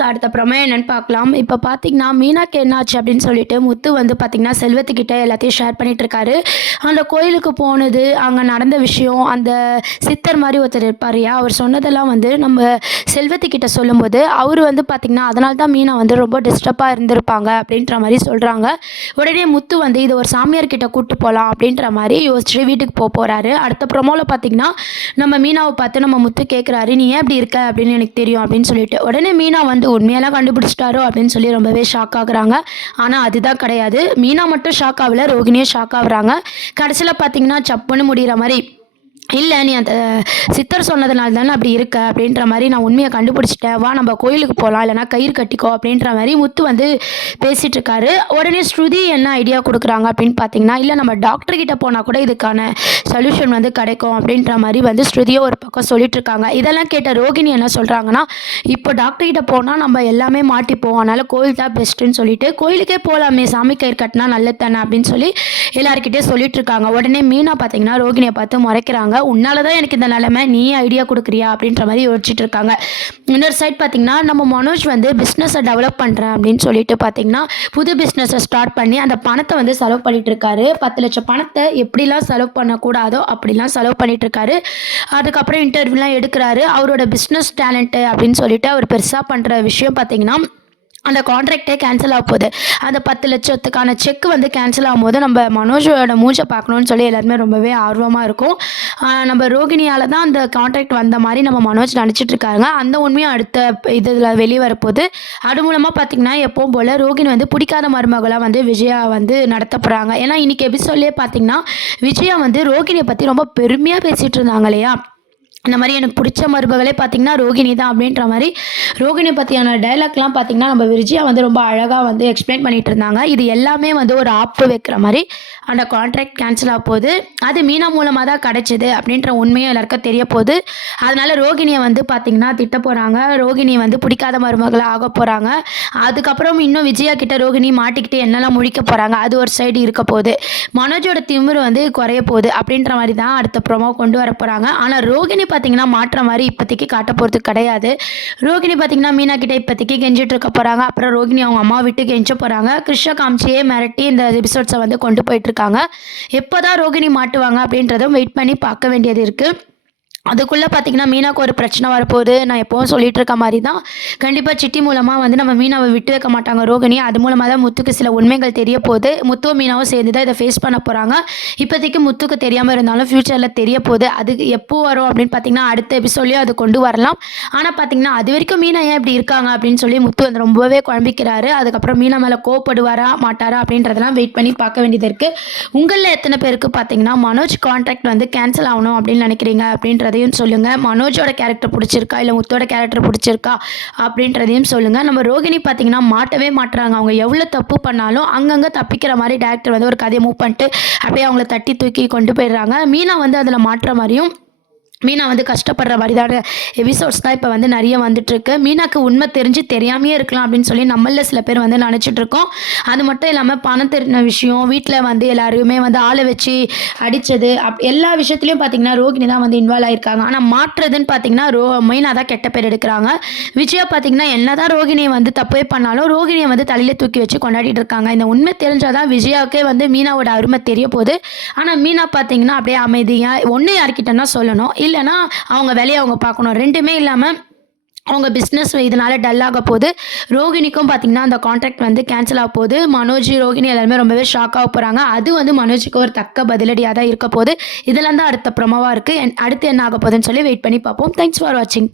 So அடுத்த promo என்னென்னு பார்க்கலாம். இப்போ பார்த்தீங்கன்னா மீனாக்கு என்னாச்சு அப்படின்னு சொல்லிட்டு முத்து வந்து பார்த்தீங்கன்னா செல்வத்துக்கிட்ட எல்லாத்தையும் ஷேர் பண்ணிட்டு இருக்காரு அந்த கோயிலுக்கு போனது அங்கே நடந்த விஷயம் அந்த சித்தர் மாதிரி ஒருத்தர் இருப்பாருயா அவர் சொன்னதெல்லாம் வந்து நம்ம செல்வத்துக்கிட்ட சொல்லும்போது அவர் வந்து பார்த்தீங்கன்னா அதனால தான் மீனா வந்து ரொம்ப டிஸ்டர்பாக இருந்திருப்பாங்க அப்படின்ற மாதிரி சொல்கிறாங்க உடனே முத்து வந்து இது ஒரு சாமியார் கூப்பிட்டு போகலாம் அப்படின்ற மாதிரி யோசிச்சுட்டு வீட்டுக்கு போக போகிறாரு அடுத்த ப்ரொமோவில் பார்த்தீங்கன்னா நம்ம மீனாவை பார்த்து நம்ம முத்து கேட்குறாரு நீ ஏன் இப்படி இருக்க? அப்படின்னு எனக்கு தெரியும் அப்படின்னு சொல்லிட்டு. உடனே மீனா வந்து உண்மையெல்லாம் கண்டுபிடிச்சிட்டாரோ அப்படின்னு சொல்லி ரொம்பவே ஷாக் ஆகுறாங்க. ஆனால் அதுதான் கிடையாது. மீனா மட்டும் ஷாக் ஆகல ரோகிணியும் ஷாக் ஆகுறாங்க. கடைசியில் பார்த்தீங்கன்னா சப்புன்னு முடிகிற மாதிரி இல்லை நீ அந்த சித்தர் சொன்னதுனால தானே அப்படி இருக்க? அப்படின்ற மாதிரி நான் உண்மையை கண்டுபிடிச்சிட்டேன். வா நம்ம கோயிலுக்கு போகலாம் இல்லைனா கயிறு கட்டிக்கோ அப்படின்ற மாதிரி முத்து வந்து பேசிகிட்டு இருக்காரு. உடனே ஸ்ருதி என்ன ஐடியா கொடுக்குறாங்க அப்படின்னு பார்த்தீங்கன்னா இல்லை நம்ம டாக்டர் கிட்ட போனால் கூட இதுக்கான சொல்யூஷன் வந்து கிடைக்கும் அப்படின்ற மாதிரி வந்து ஸ்ருதியோ ஒரு பக்கம் சொல்லிட்டு இருக்காங்க. இதெல்லாம் கேட்ட ரோகிணி என்ன சொல்கிறாங்கன்னா இப்போ டாக்டர் கிட்ட போனால் நம்ம எல்லாமே மாட்டிப்போம். அதனால் கோயில் தான் பெஸ்ட்டுன்னு சொல்லிட்டு கோயிலுக்கே போகலாமே சாமி கயிறு கட்டினா நல்லது தானே? அப்படின்னு சொல்லி எல்லாருக்கிட்டே சொல்லிட்டு இருக்காங்க. உடனே மீனா பார்த்தீங்கன்னா ரோகிணியை பார்த்து முறைக்கிறாங்க. உன்னால தான் எனக்கு இந்த நிலைமை நீ ஐடியா கொடுக்குறியா? அப்படின்ற மாதிரி யோசிச்சுட்டு இருக்காங்க. இன்னொரு சைட் பார்த்தீங்கன்னா நம்ம மனோஜ் வந்து பிஸ்னஸை டெவலப் பண்ணுறேன் அப்படின்னு சொல்லிட்டு பார்த்தீங்கன்னா புது பிஸ்னஸை ஸ்டார்ட் பண்ணி அந்த பணத்தை வந்து செலவு பண்ணிட்டு இருக்காரு. பத்து லட்சம் பணத்தை எப்படிலாம் செலவு பண்ணக்கூடாதோ அப்படிலாம் செலவு பண்ணிட்டு இருக்காரு. அதுக்கப்புறம் இன்டர்வியூலாம் எடுக்கிறாரு. அவரோட பிஸ்னஸ் டேலண்ட்டு அப்படின்னு சொல்லிட்டு அவர் பெருசாக பண்ணுற விஷயம் பார்த்தீங்கன்னா அந்த கான்ட்ராக்டே கேன்சல் ஆக போகுது. அந்த பத்து லட்சத்துக்கான செக் வந்து கேன்சல் ஆகும்போது நம்ம மனோஜோட மூஞ்சை பார்க்கணுன்னு சொல்லி எல்லாருமே ரொம்பவே ஆர்வமாக இருக்கும். நம்ம ரோகிணியால் தான் அந்த கான்ட்ராக்ட் வந்த மாதிரி நம்ம மனோஜ் நினச்சிட்டு இருக்காங்க. அந்த உண்மையும் அடுத்த இதில் வெளியே வரப்போகுது. அது மூலமாக பார்த்தீங்கன்னா எப்போவும் போல் ரோகிணி வந்து பிடிக்காத மருமகளாக வந்து விஜயா வந்து நடத்த போகிறாங்க ஏன்னா இன்றைக்கி எபிசோட்லேயே பார்த்தீங்கன்னா விஜயா வந்து ரோகிணியை பற்றி ரொம்ப பெருமையாக பேசிகிட்டு இருந்தாங்க இல்லையா? இந்த மாதிரி எனக்கு பிடிச்ச மருமகளே பார்த்தீங்கன்னா ரோகிணி தான் அப்படின்ற மாதிரி ரோகிணி பற்றியான டைலாக்லாம் பார்த்தீங்கன்னா நம்ம விஜயா வந்து ரொம்ப அழகாக வந்து எக்ஸ்பிளைன் பண்ணிட்டு இருந்தாங்க. இது எல்லாமே வந்து ஒரு ஆப்பு வைக்கிற மாதிரி அந்த கான்ட்ராக்ட் கேன்சல் ஆக போகுது. அது மீனா மூலமாக தான் கிடச்சிது அப்படின்ற உண்மையும் எல்லாருக்கும் தெரிய போகுது. அதனால ரோகிணியை வந்து பார்த்தீங்கன்னா திட்ட போகிறாங்க ரோகிணி வந்து பிடிக்காத மருமகளாக ஆக போகிறாங்க அதுக்கப்புறம் இன்னும் விஜயா கிட்ட ரோகிணி மாட்டிக்கிட்டு என்னெல்லாம் முழிக்க போகிறாங்க அது ஒரு சைடு இருக்க போகுது. மனோஜோட திமிரு வந்து குறைய போகுது அப்படின்ற மாதிரி தான் அடுத்த ப்ரோமோ கொண்டு வர போகிறாங்க ஆனால் ரோகிணி பார்த்தீங்கன்னா மாற்ற மாதிரி இப்போதைக்கு காட்ட போகிறது கிடையாது. ரோகிணி பார்த்தீங்கன்னா மீனா கிட்டே இப்போதைக்கு கெஞ்சிட்டு இருக்க போகிறாங்க அப்புறம் ரோகிணி அவங்க அம்மா விட்டு கெஞ்ச போகிறாங்க கிருஷ்ண காமிச்சியே மிரட்டி இந்த எபிசோட்ஸை வந்து கொண்டு போயிட்டு இருக்காங்க. எப்போ தான் ரோகிணி மாட்டுவாங்க அப்படின்றதும் வெயிட் பண்ணி பார்க்க வேண்டியது இருக்குது அதுக்குள்ளே பார்த்தீங்கன்னா மீனாக்கு ஒரு பிரச்சனை வரப்போகுது. நான் எப்போவும் சொல்லிட்டு இருக்க மாதிரி தான் கண்டிப்பாக சிட்டி மூலமாக வந்து நம்ம மீனாவை விட்டு வைக்க மாட்டாங்க ரோகிணி. அது மூலமாக தான் முத்துக்கு சில உண்மைகள் தெரிய போகுது முத்துவும் மீனாவும் சேர்ந்து தான் இதை ஃபேஸ் பண்ண போகிறாங்க இப்போதைக்கு முத்துக்கு தெரியாமல் இருந்தாலும் ஃப்யூச்சரில் தெரிய போகுது அது எப்போ வரும் அப்படின்னு பார்த்தீங்கன்னா அடுத்த எபிசோட்லேயும் அது கொண்டு வரலாம். ஆனால் பார்த்தீங்கன்னா அது வரைக்கும் மீனா ஏன் இப்படி இருக்காங்க அப்படின்னு சொல்லி முத்து வந்து ரொம்பவே குழம்பிக்கிறாரு. அதுக்கப்புறம் மீனா மேலே கோவப்படுவாரா மாட்டாரா அப்படின்றதெல்லாம் வெயிட் பண்ணி பார்க்க வேண்டியது இருக்குது உங்களில் எத்தனை பேருக்கு பார்த்தீங்கன்னா மனோஜ் கான்ட்ராக்ட் வந்து கேன்சல் ஆகணும் அப்படின்னு நினைக்கிறீங்க அப்படின்றதையும் சொல்லுங்கள் மனோஜோட கேரக்டர் பிடிச்சிருக்கா? இல்லை முத்தோட கேரக்டர் பிடிச்சிருக்கா? அப்படின்றதையும் சொல்லுங்கள் நம்ம ரோகிணி பார்த்தீங்கன்னா மாட்டவே மாட்டுறாங்க அவங்க எவ்வளோ தப்பு பண்ணாலும் அங்கங்கே தப்பிக்கிற மாதிரி டேரக்டர் வந்து ஒரு கதையை மூவ் பண்ணிட்டு அப்படியே அவங்கள தட்டி தூக்கி கொண்டு போயிடுறாங்க. மீனா வந்து அதில் மாட்டுற மாதிரியும் மீனா வந்து கஷ்டப்படுற மாதிரிதான எபிசோட்ஸ் தான் இப்போ வந்து நிறைய வந்துட்டுருக்கு. மீனாக்கு உண்மை தெரிஞ்சு தெரியாமையே இருக்கலாம் அப்படின்னு சொல்லி நம்மளில் சில பேர் வந்து நினச்சிட்டு இருக்கோம் அது மட்டும் இல்லாமல் பணம் தெரிஞ்ச விஷயம் வீட்டில் வந்து எல்லாருமே வந்து ஆளை வச்சு அடித்தது அப் எல்லா விஷயத்துலையும் பார்த்தீங்கன்னா ரோகிணி தான் வந்து இன்வால்வ் ஆயிருக்காங்க. ஆனால் மாற்றுறதுன்னு பார்த்தீங்கன்னா ரோ மீனா தான் கெட்ட பேர் எடுக்கிறாங்க. விஜயா பார்த்தீங்கன்னா என்னதான் ரோகிணியை வந்து தப்பே பண்ணாலும் ரோகிணியை வந்து தலையில் தூக்கி வச்சு கொண்டாடிட்டு இருக்காங்க. இந்த உண்மை தெரிஞ்சால் தான் விஜயாவுக்கே வந்து மீனாவோட அருமை தெரிய போகுது. ஆனால் மீனா பார்த்தீங்கன்னா அப்படியே அமைதியாக ஒன்று யார்கிட்டன்னா சொல்லணும். இல்லைன்னா அவங்க வேலையை அவங்க பார்க்கணும். ரெண்டுமே இல்லாமல் அவங்க பிஸ்னஸ் இதனால டல் ஆக போகுது. ரோகிணிக்கும் பார்த்தீங்கன்னா அந்த கான்ட்ராக்ட் வந்து கேன்சல் ஆக போகுது. மனோஜ் ரோகிணி எல்லாருமே ரொம்பவே ஷாக் ஆக போகிறாங்க அது வந்து மனோஜுக்கு ஒரு தக்க பதிலடியாக தான் இருக்க போகுது இதெல்லாம் தான் அடுத்த ப்ரமோவாக இருக்குது அடுத்து என்ன ஆக போகுதுன்னு சொல்லி வெயிட் பண்ணி பார்ப்போம். தேங்க்ஸ் ஃபார் வாட்சிங்